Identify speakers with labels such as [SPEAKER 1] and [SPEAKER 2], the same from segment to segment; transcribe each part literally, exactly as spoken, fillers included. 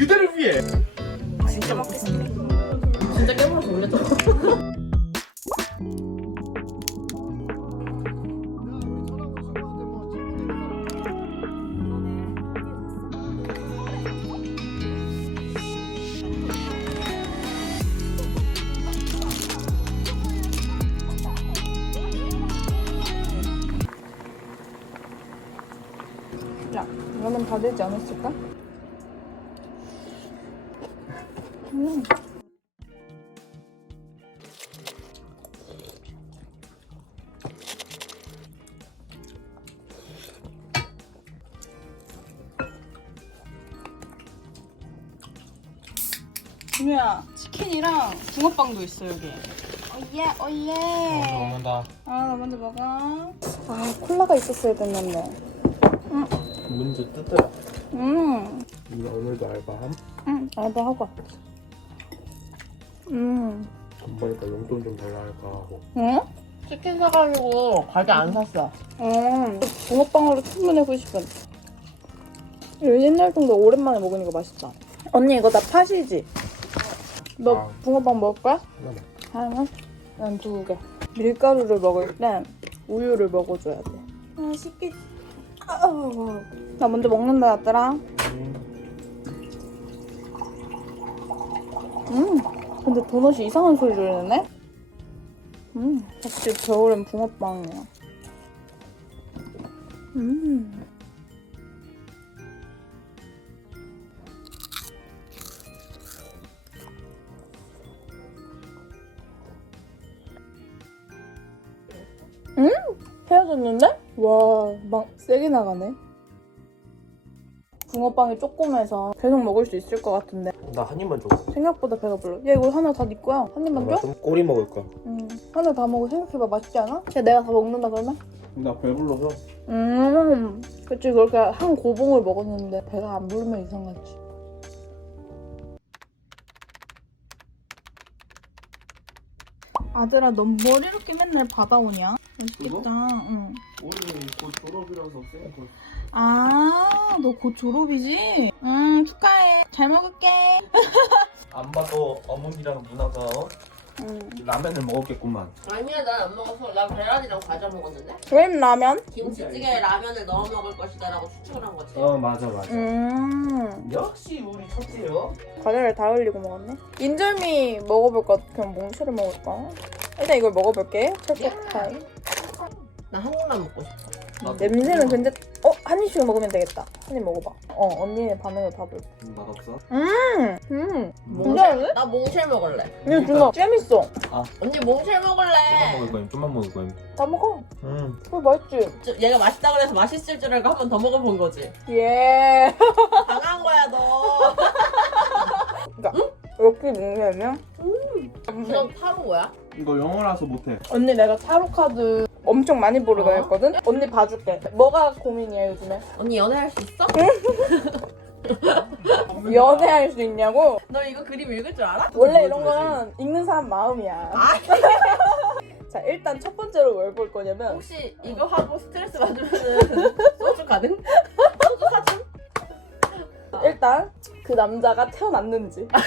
[SPEAKER 1] 그대를 위해.
[SPEAKER 2] 진짜 먹겠습니다. 진짜 깨물어서 올렸잖아.
[SPEAKER 3] 야, 이거는 다 되지 않았을까? 음. 준우야, 치킨이랑 붕어빵도 있어 여기. 오예 오예.
[SPEAKER 1] 어, 먹는다.
[SPEAKER 3] 아, 나 먼저 먹어. 아, 콜라가 있었어야 됐는데. 응.
[SPEAKER 1] 문제 뜯더라.
[SPEAKER 3] 음.
[SPEAKER 1] 오늘도 알바함?
[SPEAKER 3] 응, 알바 하고 왔어. 음.
[SPEAKER 1] 돈 버니까 용돈 좀 달라 할까 하고.
[SPEAKER 3] 응?
[SPEAKER 2] 치킨 사가지고 과자 안 샀어.
[SPEAKER 3] 음. 붕어빵으로 충분하고 싶은. 이거 옛날 정도 오랜만에 먹으니까 맛있다. 언니 이거 다 팥이지? 너
[SPEAKER 1] 아.
[SPEAKER 3] 붕어빵 먹을 거야?
[SPEAKER 1] 하나만.
[SPEAKER 3] 하나만? 난 두 개. 밀가루를 먹을 땐 우유를 먹어줘야 돼. 맛있겠. 아우. 나 먼저 먹는다, 얘들아. 음. 근데 도넛이 이상한 소리를 내네? 음. 역시 겨울엔 붕어빵이야. 음. 음? 헤어졌는데? 와, 막 세게 나가네. 붕어빵이 조그매서 계속 먹을 수 있을 것 같은데
[SPEAKER 1] 나 한 입만 줘.
[SPEAKER 3] 생각보다 배가 불러. 야, 이거 하나 다 네 거야. 한 입만 줘?
[SPEAKER 1] 좀 꼬리 먹을 거야.
[SPEAKER 3] 응. 하나 다 먹어. 생각해봐. 맛있지 않아? 야, 내가 다 먹는다 그러면?
[SPEAKER 1] 나 배불러서.
[SPEAKER 3] 음. 그치, 그렇게 한 고봉을 먹었는데 배가 안 부르면 이상하지. 아들아, 넌 뭘 이렇게 맨날 받아오냐? 맛있겠다. 응.
[SPEAKER 1] 우리는 곧 졸업이라서 쌩 걸.
[SPEAKER 3] 아, 너 곧 졸업이지? 음, 축하해. 잘 먹을게.
[SPEAKER 1] 안 봐도 어머니랑 누나가 어?
[SPEAKER 3] 응.
[SPEAKER 1] 라면을 먹었겠구만.
[SPEAKER 2] 아니야, 난 안 먹었어. 난 계란이랑 과자 먹었는데.
[SPEAKER 3] 웬 라면?
[SPEAKER 2] 김치찌개에 라면을 넣어 먹을 것이다라고 추측을 한 거지.
[SPEAKER 1] 어 맞아 맞아.
[SPEAKER 3] 음.
[SPEAKER 1] 역시 우리 첫째요.
[SPEAKER 3] 과자를 다 흘리고 먹었네. 인절미 먹어볼까? 그냥 몽쉘을 먹을까? 일단 이걸 먹어볼게. 철쭉 타임.
[SPEAKER 2] 나 한 입만 먹고 싶어.
[SPEAKER 1] 나도.
[SPEAKER 3] 냄새는 근데 어? 한 입씩 먹으면 되겠다. 한 입 먹어봐. 어, 언니의 반응을 봐볼게.
[SPEAKER 1] 음, 맛없어?
[SPEAKER 3] 음! 음!
[SPEAKER 2] 몽쉘?
[SPEAKER 3] 괜찮은데?
[SPEAKER 2] 나 몽쉘 먹을래.
[SPEAKER 3] 이거 준아 재밌어.
[SPEAKER 2] 언니 몽쉘
[SPEAKER 1] 좀만
[SPEAKER 2] 먹을래.
[SPEAKER 1] 먹을 거임. 좀만 먹을 거임.
[SPEAKER 3] 다 먹어.
[SPEAKER 1] 음.
[SPEAKER 3] 그거 맛있지?
[SPEAKER 2] 저- 얘가 맛있다 그래서 맛있을 줄 알고 한 번 더 먹어본 거지.
[SPEAKER 3] 예.
[SPEAKER 2] 당한 거야 너.
[SPEAKER 3] 이렇게 먹냐면
[SPEAKER 2] 너 타로 뭐야?
[SPEAKER 1] 이거 영어라서 못해.
[SPEAKER 3] 언니 내가 타로 카드 엄청 많이 보러
[SPEAKER 2] 어?
[SPEAKER 3] 다녔거든? 언니 봐줄게. 뭐가 고민이야 요즘에?
[SPEAKER 2] 언니 연애할 수 있어?
[SPEAKER 3] 연애할 수 있냐고?
[SPEAKER 2] 너 이거 그림 읽을 줄 알아?
[SPEAKER 3] 원래 이런 건 읽는 사람 마음이야. 자, 일단 첫 번째로 뭘 볼 거냐면
[SPEAKER 2] 혹시 이거 하고 스트레스 받으면은 소주 가능? 소주 사준?
[SPEAKER 3] 일단 그 남자가 태어났는지
[SPEAKER 2] 나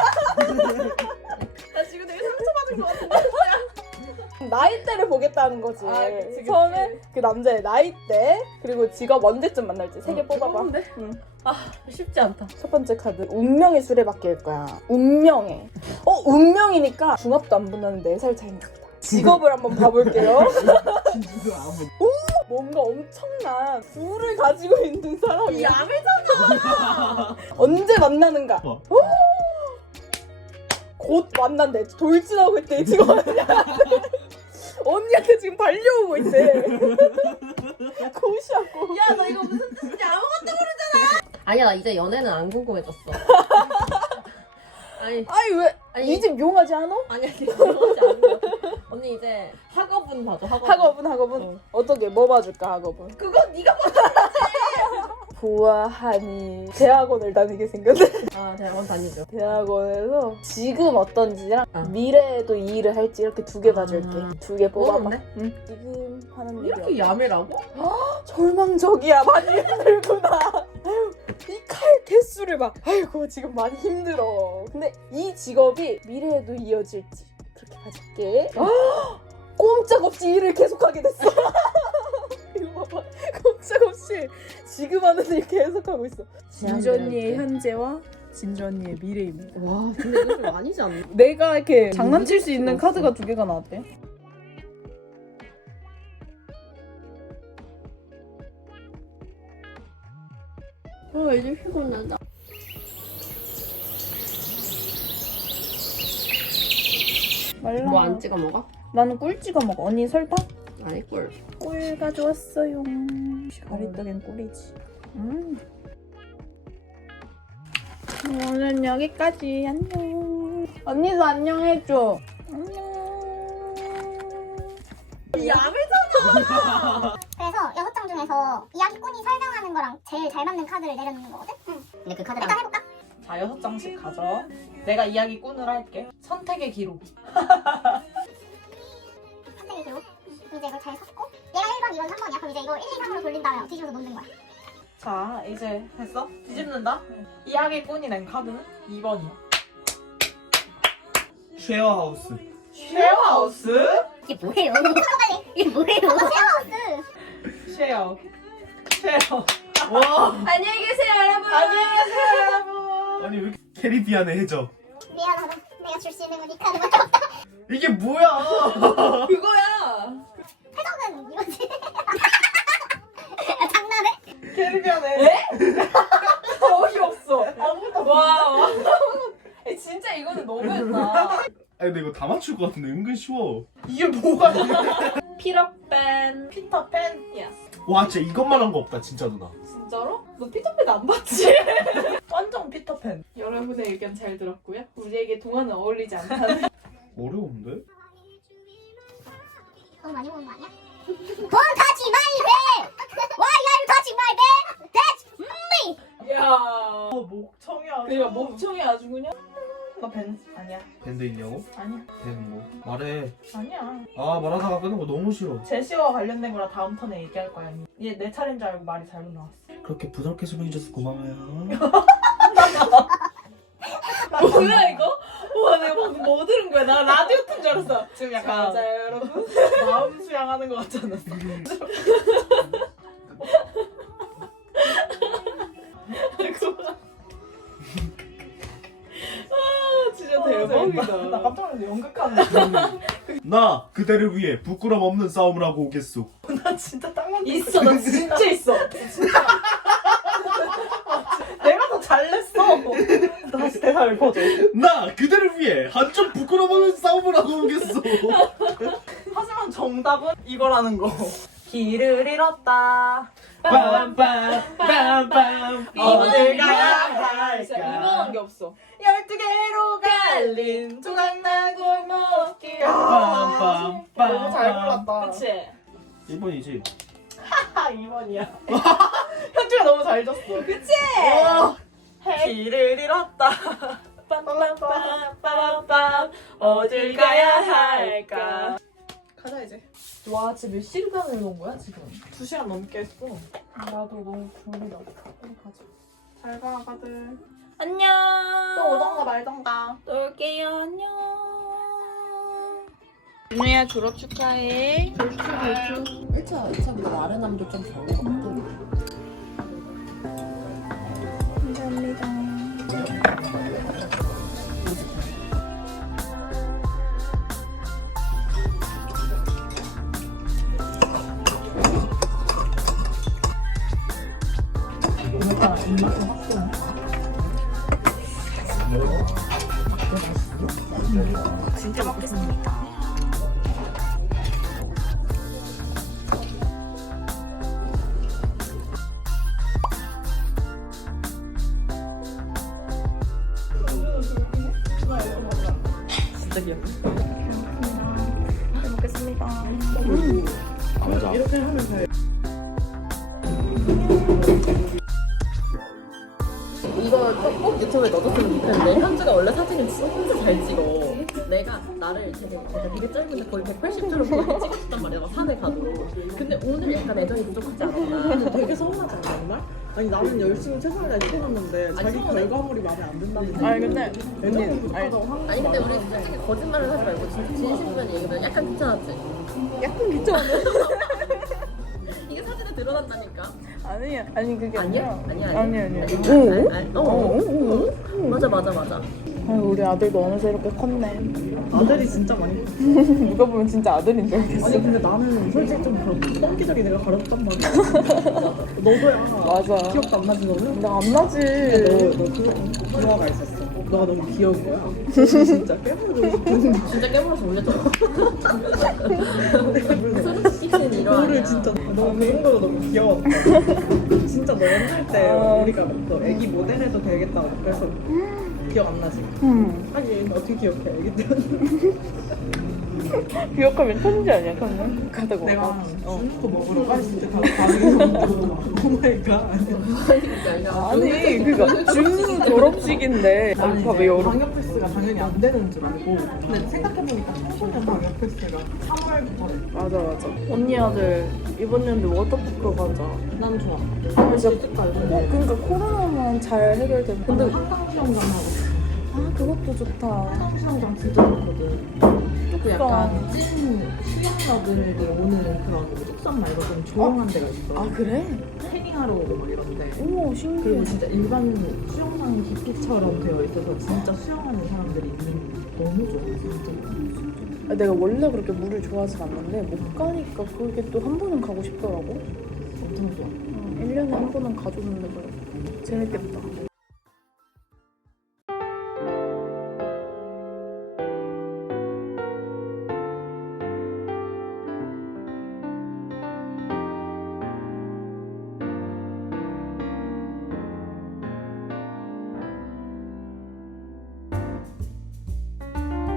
[SPEAKER 2] 지금 되게 상처받은 것 같은데?
[SPEAKER 3] 나이대를 보겠다는 거지.
[SPEAKER 2] 아, 그치, 그치.
[SPEAKER 3] 처음에 그 남자의 나이대 그리고 직업 언제쯤 만날지 세 개
[SPEAKER 2] 어,
[SPEAKER 3] 뽑아봐.
[SPEAKER 2] 뽑은데?
[SPEAKER 3] 응.
[SPEAKER 2] 아 쉽지 않다.
[SPEAKER 3] 첫 번째 카드 운명의 수레바퀴일 거야. 운명의. 어, 운명이니까 중학도 안 붙는 네 살 차이인가 보다. 직업을 한번 봐볼게요. 뭔가 엄청난 부를 가지고 있는 사람이야.
[SPEAKER 2] 야매잖아.
[SPEAKER 3] 언제 만나는가?
[SPEAKER 1] 어.
[SPEAKER 3] 오! 곧 만난대. 돌진하고 있대 지금. 언니한테 지금 달려오고 있대. 고시하고.
[SPEAKER 2] 야 너 이거 무슨 뜻인지 아무것도 모르잖아. 아니야 나 이제 연애는 안 궁금해졌어. 아니
[SPEAKER 3] 아니 왜?
[SPEAKER 2] 아니
[SPEAKER 3] 이 집 용하지 않아?
[SPEAKER 2] 아니야 이러지 않은 거 같아. 언니 이제 학업은 봐줘 학업.
[SPEAKER 3] 학업은 학업은
[SPEAKER 2] 어.
[SPEAKER 3] 어떻게 뭐 봐줄까 학업은?
[SPEAKER 2] 그건 네가 봐.
[SPEAKER 3] 보아하니 대학원을 다니게 생겼네.
[SPEAKER 2] 아 대학원 다니죠.
[SPEAKER 3] 대학원에서 지금 어떤지랑
[SPEAKER 2] 아.
[SPEAKER 3] 미래에도 이 일을 할지 이렇게 두 개 봐줄게.
[SPEAKER 2] 아.
[SPEAKER 3] 두 개 뽑아봐.
[SPEAKER 2] 뽑았네?
[SPEAKER 3] 응. 지금 하는 일이
[SPEAKER 2] 이렇게 야매라고?
[SPEAKER 3] 절망적이야. 많이 힘들구나. 이 칼 개수를 막 아이고 지금 많이 힘들어. 근데 이 직업이 미래에도 이어질지 그렇게 봐줄게. 꼼짝없이 일을 계속하게 됐어. 이거 봐봐. 꼼짝없이 지금 하는 일 계속하고 있어. 진주 언니의 현재와 진주 언니의 미래입니다.
[SPEAKER 2] 와 근데 이거 좀 아니지 않나?
[SPEAKER 3] 내가 이렇게 장난칠 수 있는 카드가 두 개가 나왔대.
[SPEAKER 2] 어 이제 피곤하다.
[SPEAKER 3] 말라.
[SPEAKER 2] 뭐 안 찍어 먹어?
[SPEAKER 3] 나는 꿀 찍어 먹어. 언니 설탕?
[SPEAKER 2] 아니 꿀.
[SPEAKER 3] 꿀 가져왔어요. 가리떡엔 꿀이지. 음. 오늘 여기까지. 안녕. 언니도 안녕해줘. 안녕. 야매잖아.
[SPEAKER 4] 그래서 여섯 장 중에서 이야기꾼이 설명하는 거랑 제일 잘 맞는 카드를 내려놓는 거거든? 응. 근데 그 카드랑 일단 해볼까?
[SPEAKER 5] 자, 여섯 장씩 가져. 내가 이야기꾼을 할게. 선택의 기록.
[SPEAKER 4] 선택의 기록. 이제 이걸 잘 섞고 얘가 일 번, 이 번, 삼 번이야. 그럼 이제 이거 일, 이, 삼으로 돌린 다음에 뒤집어서 놓는 거야.
[SPEAKER 5] 자, 이제 됐어? 뒤집는다? 이야기꾼이 낸 카드는 이 번이야.
[SPEAKER 1] 쉐어하우스.
[SPEAKER 5] 쉐어하우스?
[SPEAKER 4] 이게 뭐예요? 이게 뭐예요? 쉐어하우스.
[SPEAKER 5] 쉐어. 쉐어.
[SPEAKER 1] 와.
[SPEAKER 3] 안녕히 계세요, 여러분.
[SPEAKER 5] 안녕히 계세요, 여러분.
[SPEAKER 1] 아니 왜 이렇게 캐리비안에 해져?
[SPEAKER 4] 미안하다. 내가 줄 수 있는 건 이 카드밖에 없다.
[SPEAKER 1] 이게 뭐야?
[SPEAKER 3] 그거야.
[SPEAKER 4] 해적은 이거지. 야, 장난해?
[SPEAKER 5] 캐리비안에.
[SPEAKER 3] 어이없어.
[SPEAKER 5] 아무도
[SPEAKER 3] 와. 에, 진짜 이거는 너무했다.
[SPEAKER 1] 아니 근데 이거 다 맞출 것 같은데 은근 쉬워.
[SPEAKER 5] 이게 뭐가 있냐?
[SPEAKER 3] 피터팬.
[SPEAKER 5] 피터팬.
[SPEAKER 3] 예스.
[SPEAKER 1] 와 진짜 이것만 한 거 없다 진짜 누나.
[SPEAKER 3] 진짜로? 너 피터팬 안 봤지?
[SPEAKER 5] 완전 피터팬.
[SPEAKER 3] 여러분의 의견 잘 들었고요. 우리에게 동화는 어울리지 않다는.
[SPEAKER 1] 어려운데?
[SPEAKER 4] 너무 많이 먹은 거 아니야? Don't touch my bed! Why are you touching my bed? That's me!
[SPEAKER 3] 야.
[SPEAKER 5] 어, 목청이야.
[SPEAKER 3] 그니까 목청이 아주 그냥.
[SPEAKER 5] 너벤 아니야.
[SPEAKER 1] 밴드 있냐고?
[SPEAKER 5] 아니야.
[SPEAKER 1] 밴드 뭐? 말해.
[SPEAKER 5] 아니야.
[SPEAKER 1] 아 말하다가 끄는 거 너무 싫어.
[SPEAKER 5] 제시어와 관련된 거라 다음 턴에 얘기할 거야. 얘 내 차례인 줄 알고 말이 잘못 나왔어.
[SPEAKER 1] 그렇게 부드럽게 설명해줘서 고마워요.
[SPEAKER 3] 뭐야 이거? 와 내가 방금 뭐 들은 거야? 나 라디오 튼 줄 알았어.
[SPEAKER 5] 지금 약간
[SPEAKER 3] 맞아요 여러분.
[SPEAKER 5] 마음 수양하는 거 같지 않았어?
[SPEAKER 3] 아 진짜
[SPEAKER 5] 나
[SPEAKER 3] 대박이다.
[SPEAKER 5] 깜짝 놀랐어. 연극하는
[SPEAKER 1] 나 그대를 위해 부끄럼 없는 싸움을 하고 오겠소.
[SPEAKER 5] 나 진짜 딱 맞는
[SPEAKER 3] 있어 나 진짜 있어.
[SPEAKER 5] 내가 더 잘 냈어. 다시 대사 읊어줘.
[SPEAKER 1] 나 그대를 위해 한쪽 부끄럼 없는 싸움을 하고 오겠소.
[SPEAKER 5] 하지만 정답은 이거라는 거. 길을 잃었다.
[SPEAKER 1] 빰빰빰빰
[SPEAKER 5] 어딜 가야
[SPEAKER 3] 진짜
[SPEAKER 5] 할까?
[SPEAKER 3] 이만한 게 없어.
[SPEAKER 5] 열두 개로 갈린 조각난 골목길.
[SPEAKER 1] 빰빰빰
[SPEAKER 5] 너무 잘 골랐다.
[SPEAKER 3] 그치?
[SPEAKER 1] 일 번이지?
[SPEAKER 5] 아, 이 번이야. 현주가 너무 잘 줬어.
[SPEAKER 3] 그치?
[SPEAKER 5] 길을 잃었다. 빰빰빰빰빰빰 어딜 가야 할까? 가자 이제.
[SPEAKER 3] 와 진짜 몇 시간을 놓은 거야 지금?
[SPEAKER 5] 두 시간 넘게 했어.
[SPEAKER 3] 나도 너무 졸리다. 빨리 가자.
[SPEAKER 5] 잘 가, 가들.
[SPEAKER 3] 안녕.
[SPEAKER 5] 또 오던가 말던가.
[SPEAKER 3] 또 올게요. 안녕. 윤우야 졸업 축하해.
[SPEAKER 2] 일 차, 이 차보다 아련함도 좀 적은 것 같아.
[SPEAKER 3] 감사합니다.
[SPEAKER 5] 진짜 먹겠습니다. 진짜 귀엽다.
[SPEAKER 3] 잘 먹겠습니다.
[SPEAKER 1] 맞아.
[SPEAKER 5] 이렇게 하면 돼.
[SPEAKER 2] 이거 꼭 유튜브에 넣어줬으면 좋겠는데 현주가 원래 사진을 진짜 잘 찍어. 내가 나를 되게 내가 되게 짧은데 거의 백팔십 초로 보고 찍고 싶단 말이야. 막 산에 가도. 근데 오늘 약간 애정이 부족하지 않았나. 되게 서운하지 않나 정말? 아니 나는 열심히 최선을 다해 찍었는데 자기 결과물이 마음에 안 든다는 거.
[SPEAKER 3] 아니 근데
[SPEAKER 2] 애정은
[SPEAKER 3] 아니,
[SPEAKER 2] 부족하다고 한 아니 근데 우리 솔직히 거짓말을 하지 말고 진짜 진심만 얘기하면 약간 귀찮았지?
[SPEAKER 3] 약간 귀찮아.
[SPEAKER 2] 이게 사진에 드러난다니까.
[SPEAKER 3] 아니야. 아니 그게
[SPEAKER 2] 아니야?
[SPEAKER 3] 아니라.
[SPEAKER 2] 아니야
[SPEAKER 3] 아니 아니야.
[SPEAKER 2] 아니,
[SPEAKER 3] 오?
[SPEAKER 2] 아니, 아니, 어, 어, 어, 어. 맞아 맞아 맞아.
[SPEAKER 3] 아유, 우리 아들도 어느새 이렇게 컸네.
[SPEAKER 2] 아들이 진짜 많이.
[SPEAKER 3] 누가 보면 진짜 아들인 줄 알겠어.
[SPEAKER 2] 아니 근데 나는 솔직히 좀 그런 뻔기적이 내가 가르쳤단 말이야. 너도야.
[SPEAKER 3] 맞아.
[SPEAKER 2] 기억도 안 나지 너는?
[SPEAKER 3] 나 안 나지.
[SPEAKER 2] 너너 그 기화가 있었어. 너가 너무 귀여운 거야. 진짜 깨물어주고 싶은. 진짜 깨물어서 올렸잖아. 솔직히 이러하냐. 진짜 너무 그런 거도 너무 귀여웠다. 진짜 너 옛날 때
[SPEAKER 3] 아.
[SPEAKER 2] 우리가 너 애기 모델 해도 되겠다고 그래서 기억 안 나지?
[SPEAKER 3] 음.
[SPEAKER 2] 하긴 어떻게 기억해 애기 때는.
[SPEAKER 3] 기억하면 천재 아니야, 천재? 가다가.
[SPEAKER 2] 내가
[SPEAKER 3] 어.
[SPEAKER 2] 술 먹고 먹으러 빠졌을 때 반응이 오마이갓.
[SPEAKER 3] 아니, 그니까 중 졸업식인데. 아니, 봐봐, 여름.
[SPEAKER 2] 방역 패스가 당연히 안 되는 줄 알고 근데 생각해보니까 청소년 방역 패스가 삼월부터
[SPEAKER 3] 맞아, 맞아. 언니 아들 이번 연도 워터파크 가자.
[SPEAKER 2] 난 좋아.
[SPEAKER 3] 아, 진짜.
[SPEAKER 2] 진짜
[SPEAKER 3] 어, 그러니까 코로나만 잘 해결되면.
[SPEAKER 2] 근데
[SPEAKER 3] 근데,
[SPEAKER 2] 한강수영장하고
[SPEAKER 3] 아, 그것도 좋다.
[SPEAKER 2] 한강수영장 진짜 좋거든. 그 약간 찐 수영러들이 오는 그런 숙소 말고 좀 조용한 데가 있어.
[SPEAKER 3] 아, 그래?
[SPEAKER 2] 태닝하러 오고 막 이런데.
[SPEAKER 3] 어머, 신기해.
[SPEAKER 2] 그리고 진짜 일반 수영장 기피처럼 되어 있어서 진짜 수영하는 사람들이 있는 게 너무 좋아 진짜.
[SPEAKER 3] 아, 내가 원래 그렇게 물을 좋아하진 않는데 못 가니까 그게 또 한 번은 가고 싶더라고.
[SPEAKER 2] 엄청 좋아.
[SPEAKER 3] 어, 일 년에 한 번은 가줬는데 그래. 재밌겠다.